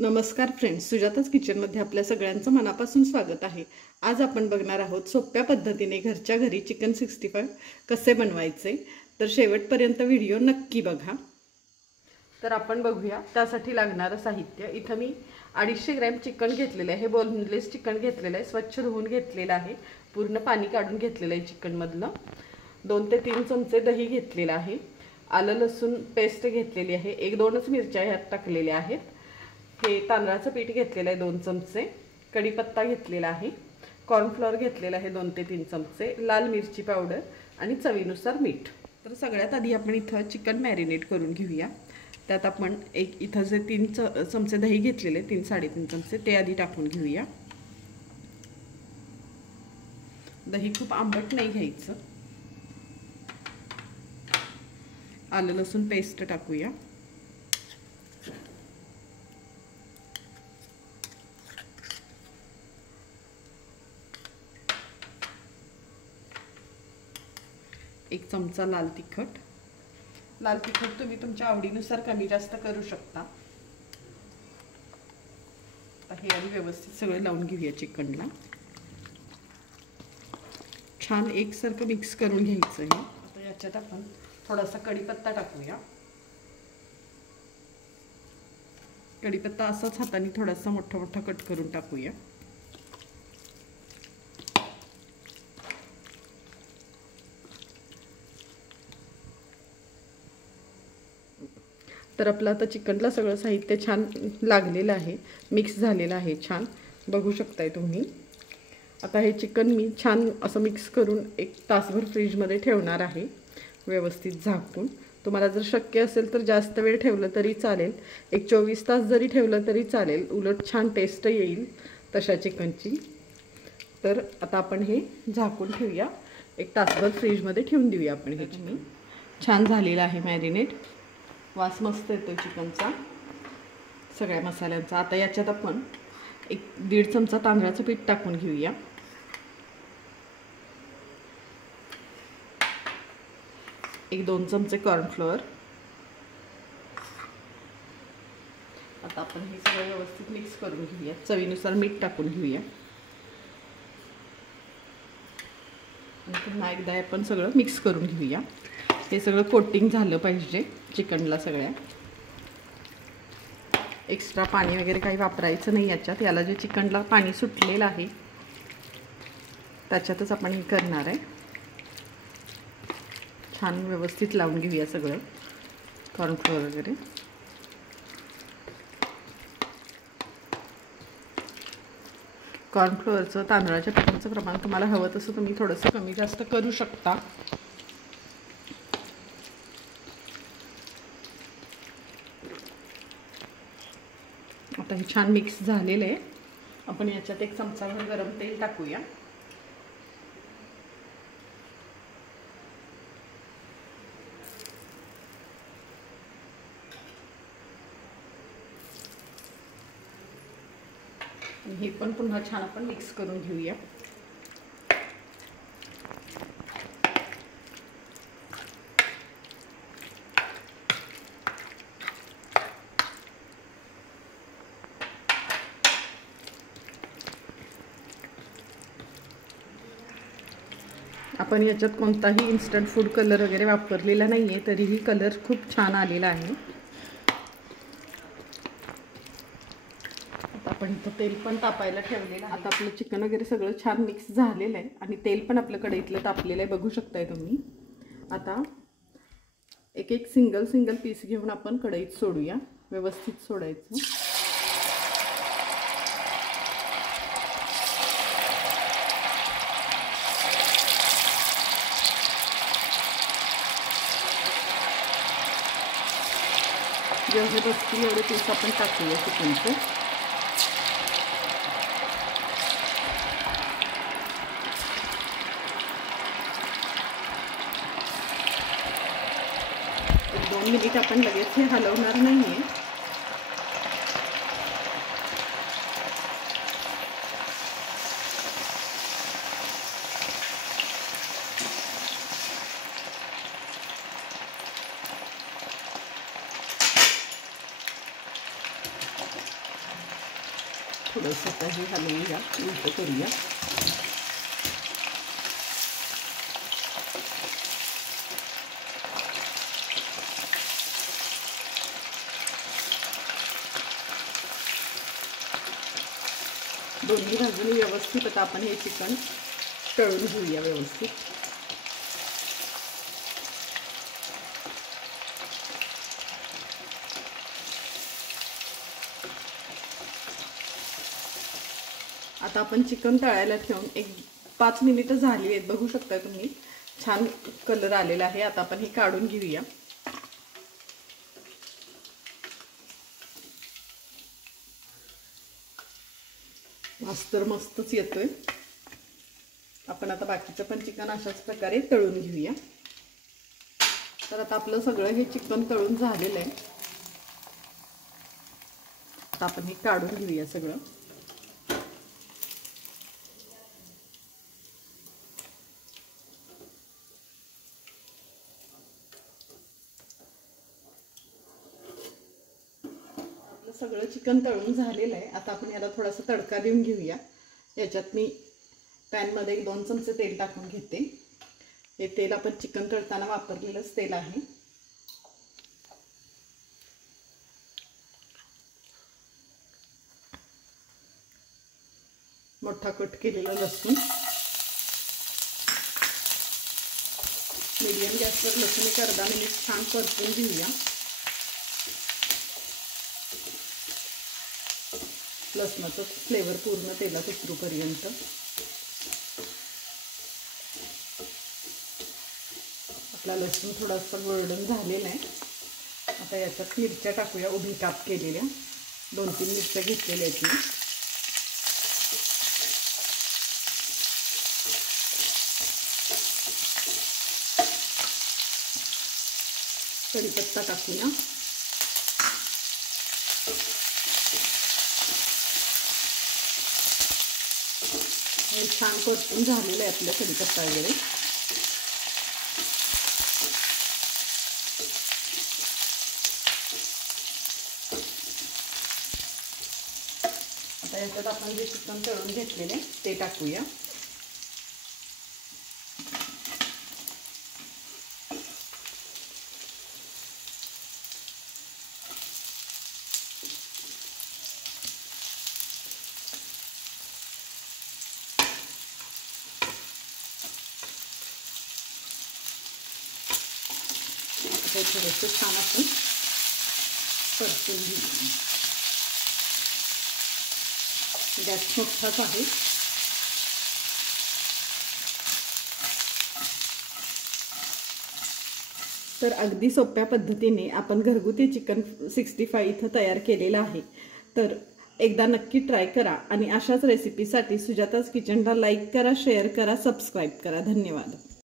नमस्कार फ्रेंड्स, सुजाताच किचनमध्ये आपल्या सगळ्यांचं मनापासून स्वागत आहे। आज आपण बघणार आहोत सोप्या पद्धतीने घरच्या घरी चिकन 65 कसे बनवायचे। तर शेवटपर्यंत व्हिडिओ नक्की बघा। तर आपण बघूया त्यासाठी लागणारे साहित्य। इथे मी 250 ग्रॅम चिकन घेतलेले आहे। बोनलेस चिकन घेतलेले आहे, स्वच्छ धुवून घेतलेले आहे, पूर्ण पाणी काढून घेतलेले आहे चिकन मधलं। 2 ते 3 चमचे दही घेतलेले आहे, आलं लसूण पेस्ट घेतलेली आहे, 1-2च मिरच्या ह्यात टाकलेल्या आहेत। हे तांदळाचं पीठ घेतलेलं आहे 2 चमचे, कढीपत्ता घेतलेला आहे, कॉर्नफ्लोअर घेतलेला आहे 2 ते 3 चमचे, लाल मिरची पावडर आणि चवीनुसार मीठ। तर सगळ्यात आधी आपण इथं चिकन मॅरिनेट करून घेऊया। त्यात आपण इथं जे 3 चमचे दही घेतलेले, 3-3.5 चमचे ते आधी टाकून घेऊया। दही खूप आंबट नाही घ्यायचं। आलं लसूण पेस्ट टाकूया। एक चमचा लाल तिखट। लाल तिखट तुम्ही तुमच्या आवडीनुसार कमी जास्त करू शकता। हे आधी व्यवस्थित सगळे लावून घेऊया चिकनला। छान एकसारखं मिक्स करून घ्यायचं आहे। आता याच्यात आपण थोडासा कढीपत्ता टाकूया। कढीपत्ता असाच हाताने थोडासा मोठा मोठा कट करून टाकूया। तर आपलं आता चिकनला सगळं साहित्य छान लागलेलं आहे, मिक्स झालेलं आहे, छान बघू शकताय तुम्ही। आता हे चिकन मी छान असं मिक्स करून 1 तासभर फ्रीजमध्ये ठेवणार आहे, व्यवस्थित झाकून। तुम्हाला जर शक्य असेल तर जास्त वेळ ठेवलं तरी चालेल, 24 तास जरी ठेवलं तरी चालेल, उलट छान टेस्ट येईल तशा चिकनची। तर आता आपण हे झाकून ठेवूया, 1 तासभर फ्रीजमध्ये ठेवून देऊया आपण। हे छान झालेलं आहे मॅरिनेट, वास मस्त येतो चिकनचा सगळ्या मसाल्यांचा। आता याच्यात आपण 1-1.5 चमचा तांदळाचं पीठ टाकून घेऊया। 1-2 चमचे कॉर्नफ्लोअर। आता आपण हे सगळं व्यवस्थित मिक्स करून घेऊया, चवीनुसार मीठ टाकून घेऊया आणि पुन्हा एकदा आपण सगळं मिक्स करून घेऊया। हे सगळं कोटिंग झालं पाहिजे चिकनला सगळ्या। एक्स्ट्रा पाणी वगैरे काही वापरायचं नाही याच्यात। याला जे चिकनला पाणी सुटलेलं आहे त्याच्यातच आपण हे करणार आहे। छान व्यवस्थित लावून घेऊया सगळं कॉर्नफ्लोअर वगैरे। कॉर्नफ्लोअरचं तांदळाच्या पिठाचं प्रमाण तुम्हाला हवं तसं तुम्ही थोडंसं कमी जास्त करू शकता। आता हे छान मिक्स झालेलं आहे। आपण याच्यात 1 चमचाभर गरम तेल टाकूया। हे पण पुन्हा छान आपण मिक्स करून घेऊया। आपण याच्यात कोणताही इन्स्टंट फूड कलर वगैरे वापरलेला नाहीये, तरीही कलर खूप छान आलेला आहे। आता आपण इथं तेल पण तापायला ठेवलेलं आहे। आता आपलं चिकन वगैरे सगळं छान मिक्स झालेलं आहे आणि तेल पण आपलं कढईतलं तापलेलं आहे, बघू शकताय तुम्ही। आता एक सिंगल पीस घेऊन आपण कढईत सोडूया, व्यवस्थित सोडायचं। जेवढे बसतील एवढे पीस आपण टाकूया चिकनचे। एक 2 मिनिट आपण लगेच हे हलवणार नाहीये। थोडंसं काही हलवूया, उलट करूया. दोन्ही बाजूने व्यवस्थित आता आपण हे चिकन तळून घेऊया व्यवस्थित. आता आपण चिकन तळायला ठेवून एक 5 मिनिटं झाली आहेत, बघू शकता तुम्ही. छान कलर आलेला आहे. आता आपण हे काढून घेऊया. तर मस्तच येतोय. आपण आता बाकीचं पण चिकन अशाच प्रकारे तळून घेऊया. तर आता आपलं सगळं हे चिकन तळून झालेलं आहे. आता आपण हे काढून घेऊया सगळं. सगळं चिकन तळून झालेलं आहे. आता आपण याला थोडासा तडका देऊन घेऊया. याच्यात मी पॅनमध्ये 2 चमचे तेल टाकून घेते. हे तेल आपण चिकन तळताना वापरलेलंच तेल आहे. मोठा कट केलेला लसूण, मीडियम गॅसवर लसूण एक अर्धा मिनिट छान परतून घेऊया. लसणाचं फ्लेवर पूर्ण तेलात उतरूपर्यंत. आपला लसूण थोडासा गोल्डन झालेला आहे. आता याच्यात मिरच्या टाकूया, उभी काप केलेल्या 2-3 मिरच्या घेतलेल्या आहेत मी. कढीपत्ता टाकूया. छान परतून झालेलं आहे आपल्या कढीपत्ता वगैरे. आता याच्यात आपण जे चिकन तळून घेतलेले ते टाकूया. हे थोडंसं छान आपण परतून घेऊ. गॅस मोठाच आहे. तर अगदी सोप्या पद्धतीने आपण घरगुती चिकन 65 इथं तयार केलेलं आहे. तर एकदा नक्की ट्राय करा आणि अशाच रेसिपीसाठी सुजाताज किचनला लाईक करा, शेअर करा, सबस्क्राईब करा. धन्यवाद.